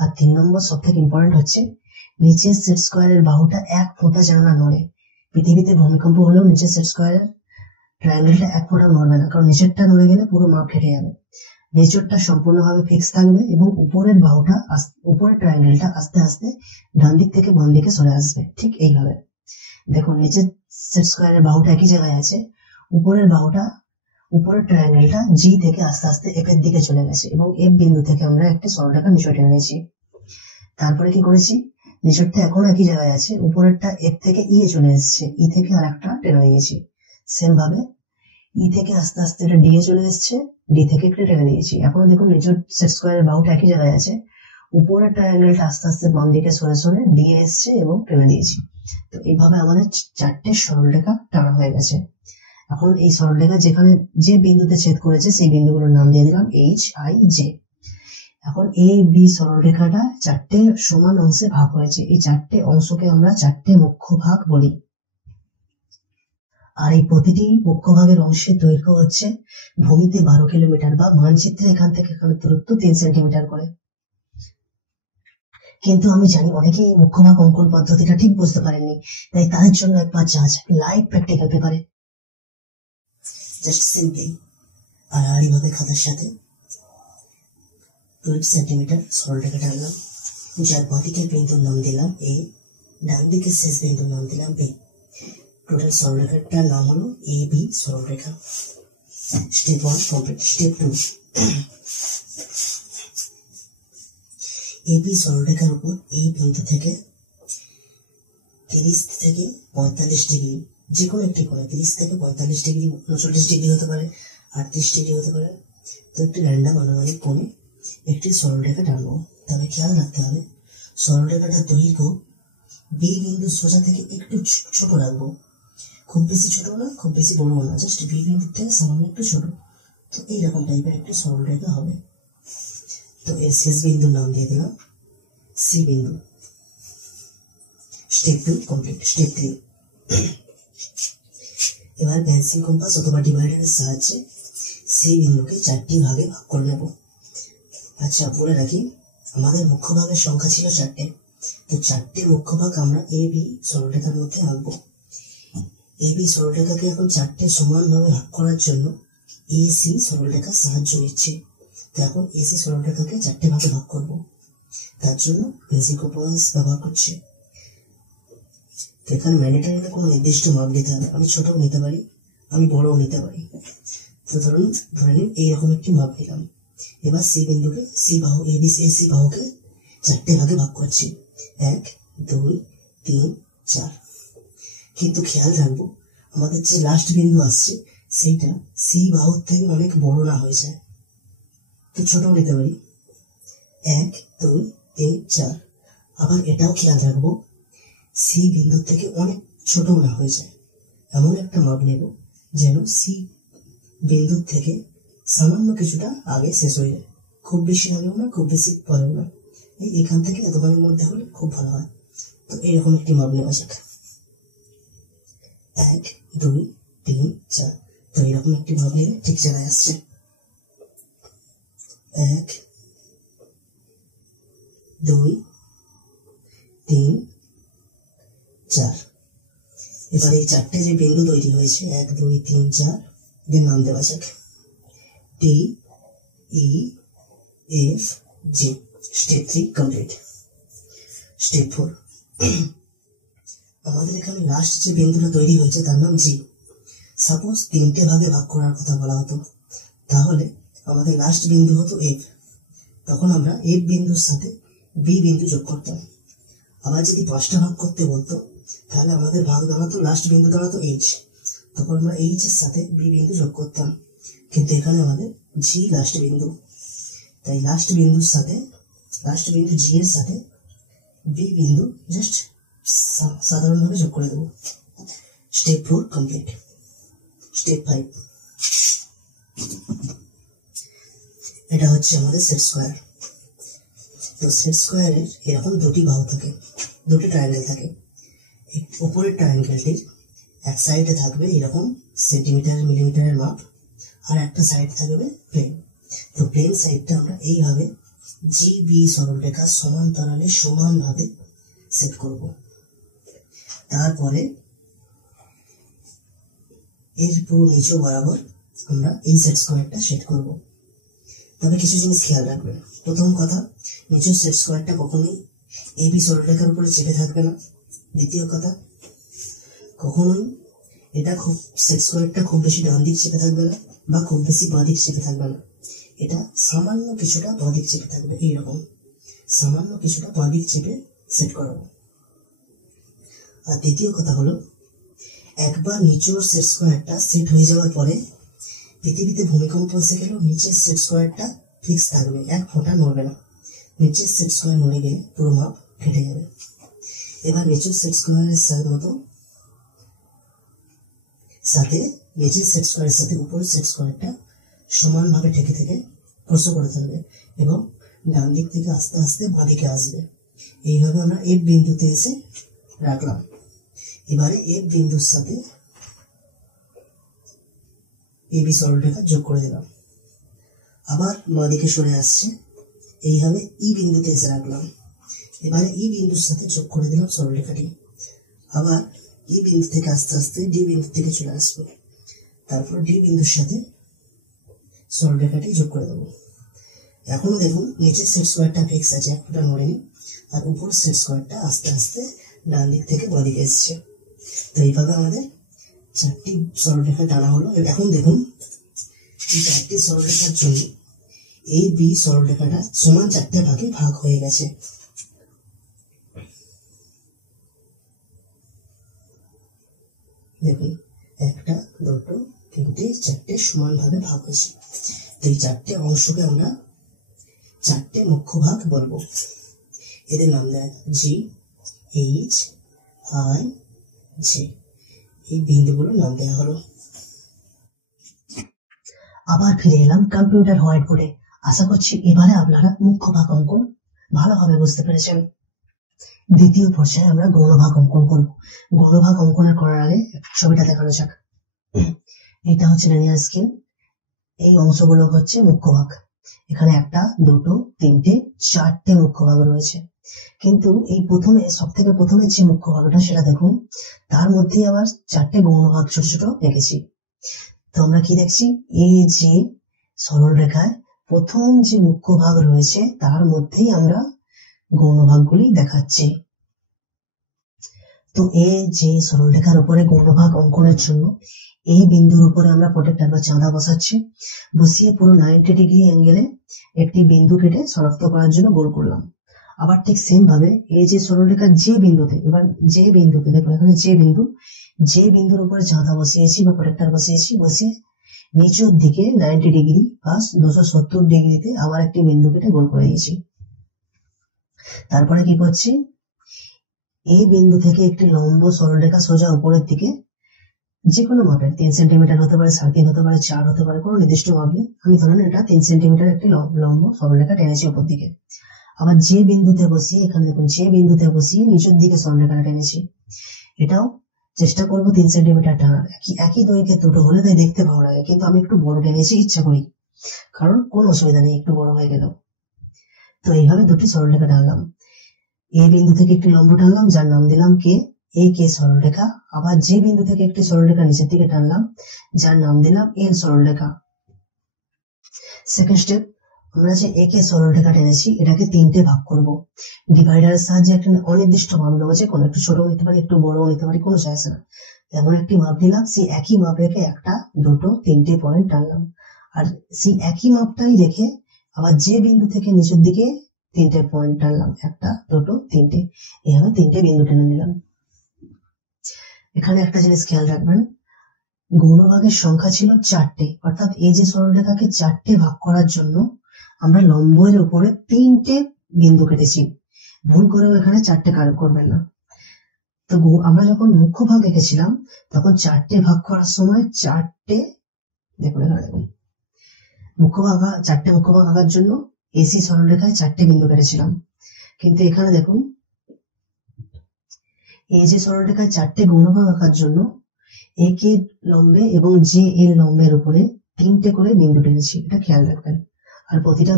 আর 3 নম্বর সব থেকে ইম্পর্টেন্ট হচ্ছে নিচের সেট স্কোয়ারের বাহুটা এক ফোঁটা যেন না নড়ে। পৃথিবীতে ভূমিকম্প হলেও নিচের সেট স্কোয়ারের ট্রায়াঙ্গেলটা এক ফোঁটা নড়বে না, কারণ নিচেরটা নড়ে গেলে পুরো মাপ কেটে যাবে। নিচেরটা সম্পূর্ণভাবে ফিক্স থাকবে এবং উপরের বাহুটা উপরের ট্রায়াঙ্গেলটা আস্তে আস্তে ডান দিক থেকে বাম দিকে সরে আসবে। ঠিক এইভাবে দেখুন, নিচের সেট স্কোয়ারের বাহুটা একই জায়গায় আছে, উপরের বাহুটা উপরের ট্রায়াঙ্গেলটা জি থেকে আস্তে আস্তে এফ এর দিকে চলে গেছে এবং এফ বিন্দু থেকে আমরা একটি সরলরেখা নিচে টেনে নিয়েছি। তারপরে কি করেছি, নিচেরটা এখন একই জায়গায় আছে, উপরেরটা এফ থেকে ই এ চলে এসেছে, ই থেকে আর একটা টেনে নিয়েছি। সেম ভাবে ই থেকে আস্তে আস্তে এটা ডি এ চলে এসেছে, ডি থেকে একটু টেনে দিয়েছি। এখন দেখুন নিচের সেট স্কোয়ারের বাহুটা একই জায়গায় আছে, উপরের ট্রায়াঙ্গেলটা আস্তে আস্তে বাম দিকে সরে সরে ডি এ এসছে এবং টেনে দিয়েছি। তো এইভাবে আমাদের 4টে সরলরেখা টানা হয়ে গেছে। এখন এই সরলরেখা যেখানে যে বিন্দুতে ছেদ করেছে সেই বিন্দুগুলোর নাম দিয়ে দিলাম এইচ আই জে। এখন এ বি সরলরেখাটা 4টে সমান অংশে ভাগ হয়েছে, এই 4টে অংশকে আমরা 4টে মুখ্য ভাগ বলি। আর এই প্রতিটি মুখ্য ভাগের অংশের দৈর্ঘ্য হচ্ছে ভূমিতে 12 কিলোমিটার বা মানচিত্রে এখান থেকে এখানে দূরত্ব 3 সেন্টিমিটার করে। কিন্তু আমি জানি অনেকেই মুখ্য ভাগ অঙ্কন পদ্ধতিটা ঠিক বুঝতে পারেননি, তাই তাদের জন্য একবার যা আছে লাইভ প্র্যাকটিক্যাল পেপারে জাস্ট সিম্পলি আড়াআড়ি ভাবে খাতার সাথে 20 সেন্টিমিটার সরলরেখা টানলাম, যার বাঁদিকের বিন্দুর নাম দিলাম এ, ডান দিকের শেষ বিন্দুর নাম দিলাম বি। টোটাল সরলরেখাটার নাম হলো এ বি সরলরেখা। Step 1 complete. Step 2, A B সরলরেখার উপর এই বিন্দু থেকে 30 থেকে 45 ডিগ্রি, যে কোনো একটি কোণে 30 থেকে 45 ডিগ্রি, 39 ডিগ্রি হতে পারে, 38 ডিগ্রি হতে পারে, তো একটি র্যান্ডাম আনুমানিক কোণে একটি সরলরেখা টানবো। তবে খেয়াল রাখতে হবে সরলরেখাটার দৈর্ঘ্য বি বিন্দু সোজা থেকে একটু ছোট রাখবো, খুব বেশি ছোট না খুব বেশি বড় না, জাস্ট বি বিন্দুর থেকে সামান্য একটু ছোট। তো এইরকম টাইপের একটি সরলরেখা হবে। তো এর শেষ বিন্দুর নাম দিয়ে দিলাম সি বিন্দু। Step 2 complete. স্টেপ 3, এবার পেন্সিল কম্পাস অথবা ডিভাইডারের সাহায্যে সি বিন্দুকে 4টি ভাগে ভাগ করে নেব। আচ্ছা, বলে রাখি আমাদের মুখ্য ভাগের সংখ্যা ছিল 4টে, তো 4টে মুখ্য ভাগ আমরা এ বি সরলরেখার মধ্যে আনবো। এ বি সরলরেখাকে এখন 4টে সমানভাবে ভাগ করার জন্য এ সি সরলরেখা সাহায্য নিচ্ছে। তো এখন এসি সরলরেখাকে 4টে ভাগে ভাগ করব, তার জন্য পেন্সিল কম্পাস ব্যবহার করছি। এখানে ম্যান্ডেটরি কোনো নির্দিষ্ট মাপ নিতে হবে, আমি ছোটও নিতে পারি, আমি বড়ও নিতে পারি। তো ধরে নিন এইরকম একটি মাপ নিলাম। এবার সি বিন্দুকে সি বাহু এ বি সি বাহুকে চারটে ভাগে ভাগ করছি, 1 2 3 4। কিন্তু খেয়াল রাখবো আমাদের যে লাস্ট বিন্দু আসছে সেইটা সি বাহুর থেকে অনেক বড় না হয়ে যায়, তো ছোট নিতে পারি 1 2 3 4। আবার এটাও খেয়াল রাখবো সি বিন্দুর থেকে অনেক ছোট না হয়ে যায়, এমন একটা মাপ নেব যেন সি বিন্দুর থেকে সামান্য কিছুটা আগে শেষ হয়ে যায়, খুব বেশি আগেও না খুব বেশি পরেও না, এখান থেকে এতখানের মধ্যে হলে খুব ভালো হয়। তো এরকম একটি মাপ নেওয়া যাক, 1 2 3 4। তো এরকম একটি মাপ নিলে ঠিক জায়গায় আসছে, 1 2 3 4। এবার এই চারটে যে বিন্দু তৈরি হয়েছে 1 2 3 4, এদের নাম দেওয়া যাক T E F G. Step 3 complete. Step 4, আমাদের এখানে লাস্ট যে বিন্দুটা তৈরি হয়েছে তার নাম জি। সাপোজ তিনটে ভাগে ভাগ করার কথা বলা হতো, তাহলে আমাদের লাস্ট বিন্দু হতো এফ, তখন আমরা এফ বিন্দুর সাথে বি বিন্দু যোগ করতাম। আবার যদি 5টা ভাগ করতে বলতো তাহলে আমাদের ভাগ দাঁড়াতো, লাস্ট বিন্দু দাঁড়াতো এইচ, তখন আমরা এইচ এর সাথে বি বিন্দু যোগ করতাম। কিন্তু এখানে আমাদের জি লাস্ট বিন্দু, তাই লাস্ট বিন্দুর সাথে লাস্ট বিন্দু জি এর সাথে বি বিন্দু জাস্ট সাধারণভাবে যোগ করে দেবো। Step 4 complete. স্টেপ 5, এটা হচ্ছে আমাদের সেট স্কোয়ার। তো সেট স্কোয়ারের এরকম দুটি বাহু থাকে, দুটি ট্রায়াঙ্গেল থাকে। উপরের ট্রায়াঙ্গেলটির এক সাইডে থাকবে এরকম সেন্টিমিটার মিলিমিটারের মাপ, আর একটা সাইড থাকবে প্লেন। তো প্লেন সাইডটা আমরা এইভাবে জি বি সরলরেখা সমান্তরালে সমানভাবে সেট করব। তারপরে এর পুরো নিচু বরাবর আমরা এই সেট স্কোয়ারটা সেট করব। তবে কিছু জিনিস খেয়াল রাখবেন। প্রথম কথা, নিচের সেট স্কোয়ারটা কখনোই এ বি সরলরেখার উপরে চেপে থাকবে না। দ্বিতীয় কথা, কখনোই এটা সেট স্কোয়ারটা খুব বেশি ডান দিক চেপে থাকবে না বা খুব বেশি বাঁ দিক চেপে থাকবে না, এটা সামান্য কিছুটা বাঁ দিক চেপে থাকবে, এইরকম সামান্য কিছুটা বাঁ দিক চেপে সেট করাবো। আর দ্বিতীয় কথা হলো, একবার নিচের সেট স্কোয়ারটা সেট হয়ে যাওয়ার পরে পৃথিবীতে ভূমিকম্প এসে গেলেও নিচের সেট স্কোয়ারটা ফিক্স থাকবে, এক ফোঁটা নড়বে না। নিচের সেট স্কোয়ার নড়ে গেলে পুরো মাপ ফেটে যাবে। এবার নিচের সেট স্কোয়ারের সাথে নিচের সেট স্কোয়ারের সাথে উপরের সেট স্কোয়ারটা সমানভাবে ঠেকে থেকে স্পর্শ করে থাকবে এবং ডান দিক থেকে আস্তে আস্তে বাঁ দিকে আসবে। এইভাবে আমরা এফ বিন্দুতে এসে রাখলাম। এবারে এফ বিন্দুর সাথে এবি সরলরেখা যোগ করে দিলাম। আবার বাঁ দিকে সরে আসছে, এইভাবে ই বিন্দুতে এসে রাখলাম। এবারে ই বিন্দুর সাথে যোগ করে দিলাম সরলরেখাটি। আবার ই বিন্দু থেকে আস্তে আস্তে ডি বিন্দু থেকে চলে আসবো, তারপর ডি বিন্দুর সাথে সরলরেখাটি যোগ করে দেবো। এখন দেখুন নিচের সেট স্কোয়ারটা ফিক্স আছে, এক ফোঁটা নড়েনি, আর উপরের সেট স্কোয়ারটা আস্তে আস্তে ডান দিক থেকে বাঁ দিকে এসছে। তো এইভাবে আমাদের চারটি সরলরেখা টানা হলো। এখন দেখুন এই চারটি সরলরেখার জন্য এই বি সরলরেখাটা সমান চারটে ভাগে ভাগ হয়ে গেছে। দেখুন, একটা দুটো তিনটে চারটে সমান ভাবে ভাগ হয়েছে। তো এই চারটে অংশকে আমরা চারটে মুখ্য ভাগ বলবো। এদের নাম দেয় জি, এইচ, আই, জে। এই বিন্দুগুলোর নাম দেওয়া হলো। আবার ফিরে এলাম কম্পিউটার হোয়াইট বোর্ডে। আশা করছি এবারে আপনারা মুখ্য ভাগ অঙ্কন ভালোভাবে বুঝতে পেরেছেন। দ্বিতীয় পর্যায়ে আমরা গৌণভাগ অঙ্কন করব। গৌণভাগ অঙ্কন করার আগে ছবিটা দেখানো যাক। এটা হচ্ছে লিনিয়ার স্কেল, এই অংশগুলো হচ্ছে মুখ্য ভাগ। এখানে একটা দুটো তিনটে চারটে মুখ্য ভাগ রয়েছে, কিন্তু এই সব থেকে প্রথমে যে মুখ্য ভাগটা সেটা দেখুন, তার মধ্যে আবার চারটে গৌণ ভাগ ছোট ছোট রেখেছি। তো আমরা কি দেখছি, এই যে সরল রেখায় প্রথম যে মুখ্য ভাগ রয়েছে তার মধ্যেই আমরা গৌণ ভাগগুলি দেখাচ্ছি। তো এই যে সরল রেখার উপরে গৌণ ভাগ অঙ্কনের জন্য এই বিন্দুর উপরে আমরা প্রোটেক্টর বা চাঁদা বসাচ্ছি। বসিয়ে পুরো 90 ডিগ্রি অ্যাঙ্গেলে একটি বিন্দু কেটে শনাক্ত করার জন্য গোল করলাম। আবার ঠিক সেম ভাবে এই যে সরলরেখা যে বিন্দুতে, এবার যে বিন্দুতে দেখো এখানে যে বিন্দুর উপরে চাঁদা বসিয়েছি বা প্রোটেক্টর বসিয়েছি, বসিয়ে নিচের দিকে 90 ডিগ্রি প্লাস 270 ডিগ্রিতে আবার একটি বিন্দু কেটে গোল করে দিয়েছি। তারপরে কি করছি, এই বিন্দু থেকে একটি লম্ব সরলরেখা সোজা উপরের দিকে যে কোনো মাপের 3 সেন্টিমিটার হতে পারে, 3.5 হতে পারে, 4 হতে পারে, কোনো নির্দিষ্ট মাপ নেই। আমি ধরেন এটা 3 সেন্টিমিটার একটি লম্ব সরলরেখা টেনেছি উপর দিকে। আবার যে বিন্দুতে বসিয়ে, এখানে দেখুন যে বিন্দুতে বসিয়ে নিচের দিকে সরলরেখাটা টেনেছি। এটাও চেষ্টা করবো 3 সেন্টিমিটার টানার। একই দৈর্ঘ্যের দুটো হলে তাই দেখতে ভালো লাগে, কিন্তু আমি একটু বড় টেনেছি ইচ্ছা করি, কারণ কোনো অসুবিধা নেই একটু বড় হয়ে গেল। তো এইভাবে দুটি সরলরেখা টানলাম। এই বিন্দু থেকে একটি লম্ব টানলাম যার নাম দিলাম কে, এই কে সরলরেখা। আবার যে বিন্দু থেকে একটি সরলরেখা নিচের দিকে টানলাম যার নাম দিলাম এল সরলরেখা। সেকেন্ড স্টেপ, আমরা যে একে সরলরেখা টেনেছি এটাকে 3টে ভাগ করব। ডিভাইডারের সাহায্যে একটা অনির্দিষ্ট মাপ নেবো, যে কোনো একটু ছোট নিতে পারি, একটু বড় নিতে পারি, কোনো চাইছে না। এমন একটি মাপ নিলাম, সেই একই মাপ রেখে 1, 2, 3টে পয়েন্ট টানলাম। আর সেই একই মাপটাই রেখে আবার যে বিন্দু থেকে নিচের দিকে 3টে পয়েন্ট টানলাম, 1, 2, 3টে, এইভাবে 3টে বিন্দু টেনে নিলাম। এখানে একটা জিনিস খেয়াল রাখবেন, গৌণভাগের সংখ্যা ছিল 4টে, অর্থাৎ এই যে সরলরেখাকে 4টে ভাগ করার জন্য আমরা লম্বের উপরে 3টে বিন্দু কেটেছি। ভুল করেও এখানে 4টে করবেন না। তো আমরা যখন মুখ্য ভাগ এঁকেছিলাম তখন 4টে ভাগ করার সময় 4টে, দেখুন এখানে দেখুন 4টে মুখ্য ভাগ আঁকার জন্য এসি সরলরেখায় 4টে বিন্দু কেটেছিলাম। কিন্তু এখানে দেখুন এই যে সরলরেখায় 4টে গৌণভাগ আঁকার জন্য একে লম্বে এবং যে এর লম্বের উপরে 3টে করে বিন্দু টেনেছি, এটা খেয়াল রাখবেন। আর প্রতিটা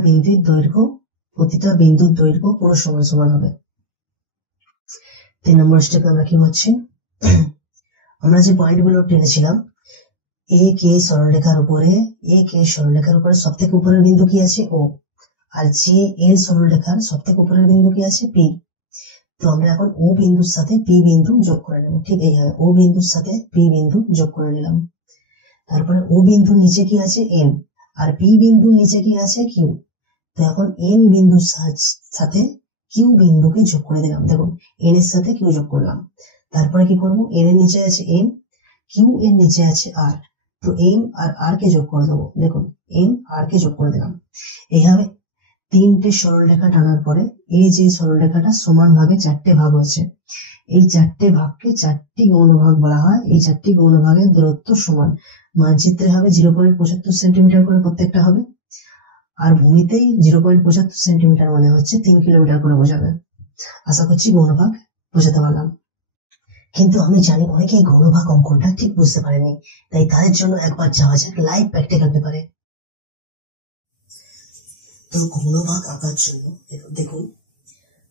বিন্দুর দৈর্ঘ্য পুরো সমান সমান হবে। 3 নম্বর স্টেপে আমরা কি হচ্ছে, আমরা যে পয়েন্ট গুলো টেনেছিলাম এ কে সরলরেখার উপরে সব থেকে উপরের বিন্দু কি আছে ও, আর যে এল সরলরেখার সব থেকে উপরের বিন্দু কি আছে পি। তো আমরা এখন ও বিন্দুর সাথে পি বিন্দু যোগ করে নেব। ঠিক এইভাবে ও বিন্দুর সাথে পি বিন্দু যোগ করে নিলাম। তারপরে ও বিন্দুর নিচে কি আছে এন, আর পি বিন্দুর নিচে কি আছে কিউ। তো এখন এন বিন্দুর সাথে কিউ বিন্দুকে যোগ করে দিলাম। দেখুন এন এর সাথে কিউ যোগ করলাম। তারপরে কি করবো, এন এর নিচে আছে এন, কিউ এর নিচে আছে আর, তো এম আর আর কে যোগ করে দেবো। দেখুন এম আর কে যোগ করে দিলাম। এইভাবে 3টে সরলরেখা টানার পরে এই যে সরলরেখাটা সমান ভাগে 4টে ভাগ হয়েছে, এই 4টে ভাগকে 4টি গৌণভাগ বলা হয়। এই 4টি গৌণভাগের দূরত্ব সমান। মানচিত্রে হবে 0.75 সেন্টিমিটার করে প্রত্যেকটা হবে, আর ভূমিতেই 0.75 সেন্টিমিটার মানে হচ্ছে 3 কিলোমিটার করে বোঝাবে। আশা করছি গৌণভাগ বোঝাতে পারলাম। কিন্তু আমি জানি অনেকেই গৌণভাগ অঙ্কনটা ঠিক বুঝতে পারেনি, তাই তাদের জন্য একবার যাওয়া যাক লাইভ প্র্যাকটিক্যাল পেপারে। তো গৌণভাগ আঁকার জন্য দেখুন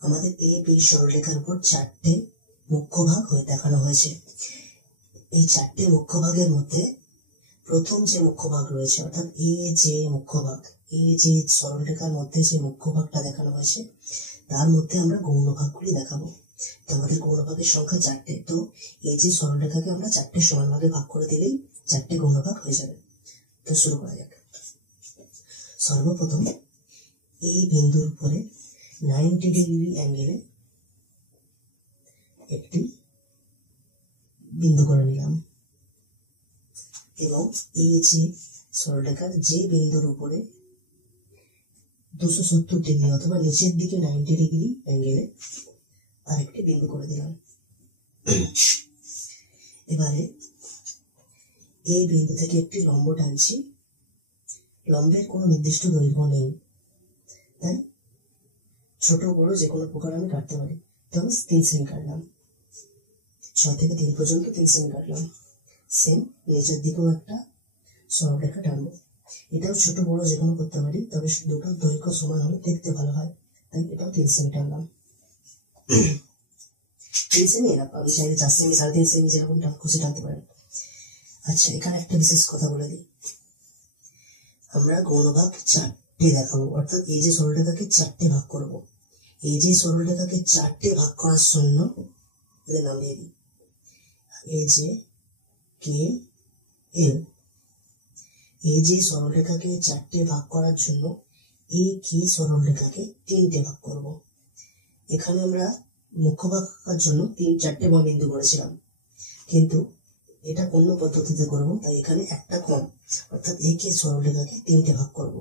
আমাদের এ বি সরলরেখার উপর 4টে মুখ্য ভাগ হয়ে দেখানো হয়েছে। এই 4টে মুখ্য ভাগের মধ্যে প্রথম যে মুখ্য ভাগ রয়েছে, অর্থাৎ এ যে মুখ্য ভাগ, এই যে সরলরেখার মধ্যে যে মুখ্য ভাগটা দেখানো হয়েছে তার মধ্যে আমরা গৌণভাগগুলি দেখাবো। তো আমাদের গৌণভাগের সংখ্যা 4টে। তো এই যে সরলরেখাকে আমরা 4টে সমান ভাগে ভাগ করে দিলেই 4টে গৌণভাগ হয়ে যাবে। তো শুরু করা যাক। সর্বপ্রথম এই বিন্দুর উপরে 90 ডিগ্রি অ্যাঙ্গেলে একটি বিন্দু করে নিলাম, এবং এই যে সরলরেখার যে বিন্দুর উপরে 270 ডিগ্রি অথবা নিচের দিকে 90 ডিগ্রি অ্যাঙ্গেলে আরেকটি বিন্দু করে দিলাম। এবারে এই বিন্দু থেকে একটি লম্ব টানছি। লম্বের কোনো নির্দিষ্ট দৈর্ঘ্য নেই, তাই ছোট বড় যে কোনো প্রকার আমি কাটতে পারি। তো আমি 3 সেমি কাটলাম, 6 থেকে 3 পর্যন্ত 3 সেমি কাটলাম। সেম নিচের দিকেও একটা সরলরেখা টানবো। এটাও ছোট বড় যে কোনো করতে পারি, তবে দুটো দৈর্ঘ্য সমান হলে দেখতে ভালো হয়, তাই এটাও 3 সেমি টানলাম। 3 সেমি এরকম, আমি চাইলে 4 সেমি 3.5 সেমি যেরকম খুশি টানতে পারেন। আচ্ছা, এখানে একটা বিশেষ কথা বলে দিই, আমরা গৌণভাগ 4টে দেখাবো, অর্থাৎ এই যে সরলরেখাকে 4টে ভাগ করব। এই যে সরলরেখাকে 4টে ভাগ করার জন্য এদের নাম দিয়ে দিই এ যে কে এল। এই যে সরলরেখাকে 4টে ভাগ করার জন্য এই কে সরলরেখাকে 3টে ভাগ করব। এখানে আমরা মুখ্য ভাগ আঁকার জন্য 3-4টে বিন্দু করেছিলাম, কিন্তু এটা অন্য পদ্ধতিতে করব, তাই এখানে একটা কম, অর্থাৎ একে সরলরেখাকে 3টে ভাগ করব।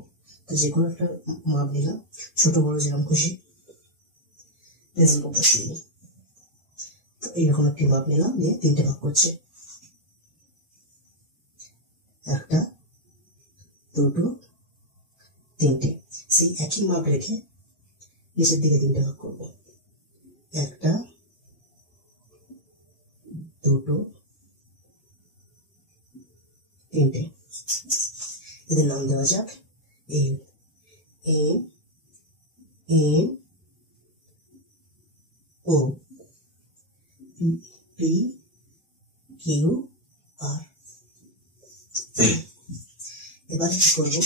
তো যে কোনো একটা মাপ নিলাম, ছোট বড় যেরকম খুশি, পেন্সিল কম্পাস নিয়ে তো এইরকম একটি মাপ নিলাম, নিয়ে 3টে ভাগ করছে, 1, 2, 3টে। সেই একই মাপ রেখে নিচের দিকে 3টে ভাগ করব, 1, 2, 3টে। এদের নাম দেওয়া যাক এল, এম, এন, ও, পি, কিউ, আর। এবার কি করবো,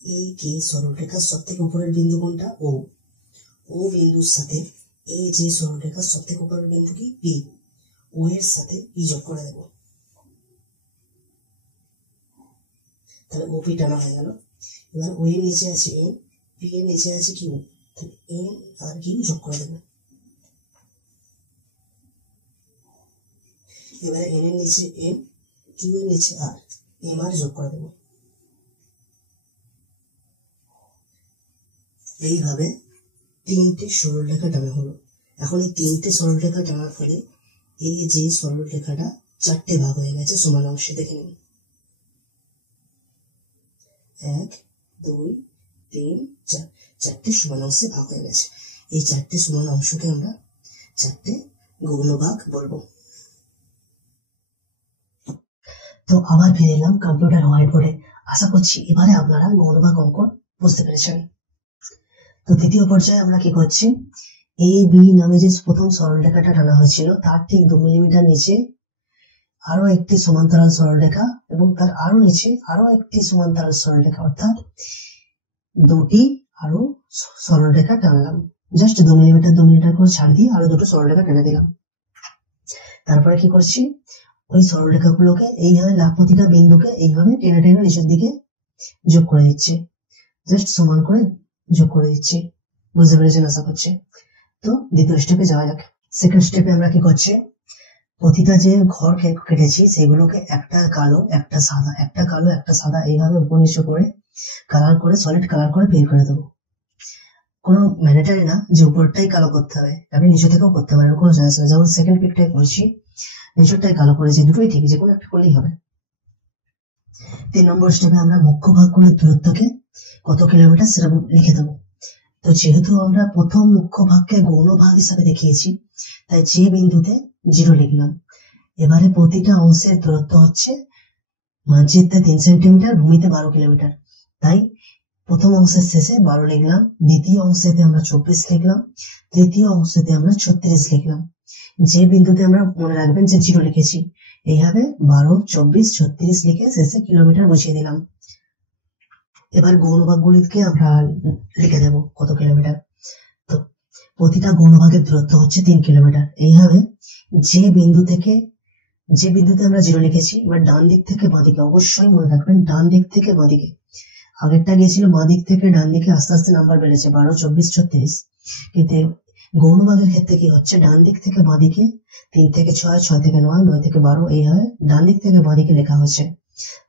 এই কে সরলরেখার সব থেকে উপরের বিন্দু কোনটা, ও। ও বিন্দুর সাথে এ যে সরলরেখার সব থেকে উপরের বিন্দু কি, পি। ও এর সাথে পি যোগ করে দেবো, তাহলে ওপি টানা হয়ে গেল। এবার ও এর নিচে আছে এন, পি এর নিচে আছে কিউ, তাহলে এন আর কিউ যোগ করে দেবো। এবারে এন এর নিচে এম, কিউ এর নিচে আর, এম আর যোগ করে দেবো। এইভাবে 3টে সরলরেখা টানা হলো। এখন এই 3টে সরলরেখা টানার ফলে এই যে সরলরেখাটা 4টে ভাগ হয়ে গেছে সমান অংশে, দেখে নিন 1, 2, 3, 4, 4টে সমান অংশে ভাগ হয়ে গেছে। এই 4টে সমান অংশকে আমরা 4টে গৌণ ভাগ বলবো। তো আবার ফিরে এলাম কম্পিউটার হোয়াইট বোর্ডে। আশা করছি এবারে আপনারা গৌণ ভাগ অঙ্কন বুঝতে পেরেছেন। তো দ্বিতীয় পর্যায়ে আমরা কি করছি, এ বি নামে যে প্রথম সরলরেখাটা টানা হয়েছিল তার ঠিক 2 মিলিমিটার নিচে আরো একটি সমান্তরাল সরলরেখা এবং তার আরো নিচে আরো একটি সমান্তরাল সরলরেখা, অর্থাৎ দুটি আরো সরলরেখা টানলাম। জাস্ট 2 মিলিমিটার করে ছাড় দিয়ে আরো দুটো সরলরেখা টেনে দিলাম। তারপরে কি করছি, ওই সরলরেখাগুলোকে এইভাবে প্রতিটা বিন্দুকে এইভাবে টেনে টেনে নিচের দিকে যোগ করে দিচ্ছি, জাস্ট সমান করে যোগ করে দিচ্ছি। বুঝতে পেরেছেন আশা করছি। তো দ্বিতীয় স্টেপে যাওয়া যাক। সেকেন্ড স্টেপে আমরা কি করছি, প্রতিটা যে ঘর কেটেছি সেগুলোকে একটা কালো একটা সাদা, একটা কালো একটা সাদা এইভাবে উপর নিচে করে কালার করে সলিড কালার করে বের করে দেবো। কোনো ম্যান্ডেটরি না যে উপরটাই কালো করতে হবে, আপনি নিচে থেকেও করতে পারেন, কোনো চান্স না। যেমন সেকেন্ড পিকটাই করছি, নিচেরটাই কালো করেছি, দুটোই ঠিক, যে কোনো একটা করলেই হবে। 3 নম্বর স্টেপে আমরা মুখ্য ভাগগুলির দূরত্বকে কত কিলোমিটার সেটা লিখে দেবো। তো যেহেতু আমরা প্রথম মুখ্য ভাগকে গৌণ ভাগ হিসাবে দেখিয়েছি, তাই যে বিন্দুতে 0 লিখলাম। এবারে প্রতিটা অংশের দূরত্ব হচ্ছে মানচিত্রে 3 সেন্টিমিটার, ভূমিতে 12 কিলোমিটার। তাই প্রথম অংশের শেষে 12 লিখলাম, দ্বিতীয় অংশেতে আমরা 24 লিখলাম, তৃতীয় অংশেতে আমরা 36 লিখলাম। যে বিন্দুতে আমরা মনে রাখবেন যে 0 লিখেছি, এইভাবে 12, 24, 36 লিখে শেষে কিলোমিটার বসিয়ে দিলাম। এবার গৌণ ভাগগুলিকে আমরা লিখে দেবো কত কিলোমিটার। তো প্রতিটা গৌণ ভাগের দূরত্ব হচ্ছে 3 কিলোমিটার। এইভাবে যে বিন্দুতে আমরা 0 লিখেছি, এবার ডান দিক থেকে বাঁ দিকে, অবশ্যই মনে রাখবেন ডান দিক থেকে বাঁ দিকে। আগেরটা গিয়েছিল বাঁ দিক থেকে ডান দিকে, আস্তে আস্তে নাম্বার বেড়েছে 12, 24, 36, কিন্তু গৌণ ভাগের ক্ষেত্রে কি হচ্ছে, ডান দিক থেকে বাঁ দিকে 3 থেকে 6, 6 থেকে 9, 9 থেকে 12, এইভাবে ডান দিক থেকে বাঁ দিকে লেখা হচ্ছে।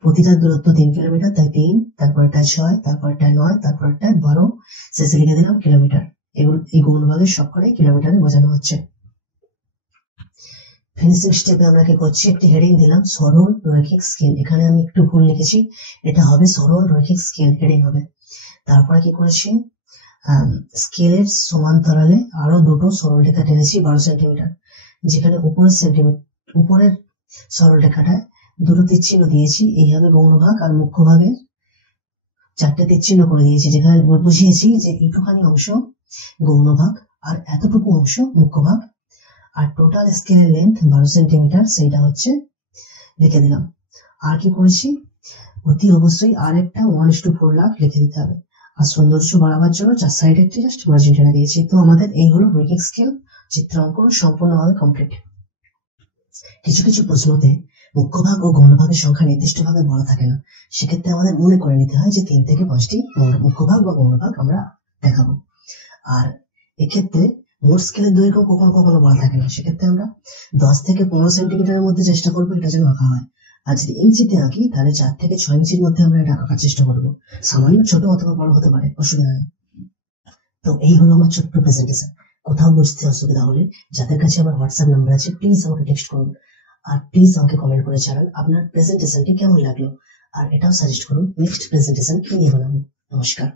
প্রতিটার দূরত্ব 3 কিলোমিটার, তাই 3, তারপরটা 6, তারপরটা 9, তারপরটা 12, শেষে লিখে দিলাম কিলোমিটার। এগুলো এই গৌণ ভাগের সবকটাই কিলোমিটারে বোঝানো হচ্ছে। ফিনিশিং স্টেপে আমরা কি করছি, একটি হেডিং দিলাম সরল রৈখিক স্কেল। এখানে আমি একটু ভুল লিখেছি, এটা হবে সরল রৈখিক স্কেল হেডিং হবে। তারপরে কি করেছি, স্কেলের সমান্তরালে আরো দুটো সরলরেখা টেনেছি 12 সেন্টিমিটার, যেখানে উপরের সরলরেখাটায় দুটো তীরচিহ্ন দিয়েছি। এইভাবে গৌণ ভাগ আর মুখ্য ভাগের 4টে তীরচিহ্ন করে দিয়েছি, যেখানে বুঝিয়েছি যে এইটুখানি অংশ গৌণ ভাগ আর এতটুকু অংশ মুখ্য ভাগ, আর টোটাল স্কেলের লেন্থ 12 সেন্টিমিটার, সেইটা হচ্ছে লিখে দিলাম। আর কি করেছি, অতি অবশ্যই আর একটা 1:4 লাখ লিখে দিতে হবে। আর সৌন্দর্য বাড়াবার জন্য 4 সাইডে একটি জাস্ট মার্জিন টেনে দিয়েছি। তো আমাদের এই হলো রৈখিক স্কেল চিত্রাঙ্কন সম্পূর্ণভাবে কমপ্লিট। কিছু কিছু প্রশ্নতে মুখ্য ভাগ ও গৌণ ভাগের সংখ্যা নির্দিষ্টভাবে বলা থাকে না, সেক্ষেত্রে আমাদের মনে করে নিতে হয় যে 3 থেকে 5টি মুখ্য ভাগ বা গৌণ ভাগ আমরা দেখাবো। আর এক্ষেত্রে মোট স্কেলের দৈর্ঘ্য কখনো কখনো বলা থাকে না, সেক্ষেত্রে আমরা 10 থেকে 15 সেন্টিমিটারের মধ্যে চেষ্টা করবো এটা যেন আঁকা হয়। আর যদি ইঞ্চিতে আঁকি তাহলে 4 থেকে 6 ইঞ্চির মধ্যে আমরা এটা আঁকার চেষ্টা করবো। সামান্য ছোট অথবা বড় হতে পারে, অসুবিধা নেই। তো এই হলো আমার ছোট্ট প্রেজেন্টেশন। কোথাও বুঝতে অসুবিধা হলে যাদের কাছে আমার হোয়াটসঅ্যাপ নাম্বার আছে প্লিজ আমাকে টেক্সট করুন, আর প্লিজ আমাকে কমেন্ট করে জানান আপনার প্রেজেন্টেশনটি কেমন লাগলো, আর এটাও সাজেস্ট করুন নেক্সট প্রেজেন্টেশন কি নিয়ে বানাবো। নমস্কার।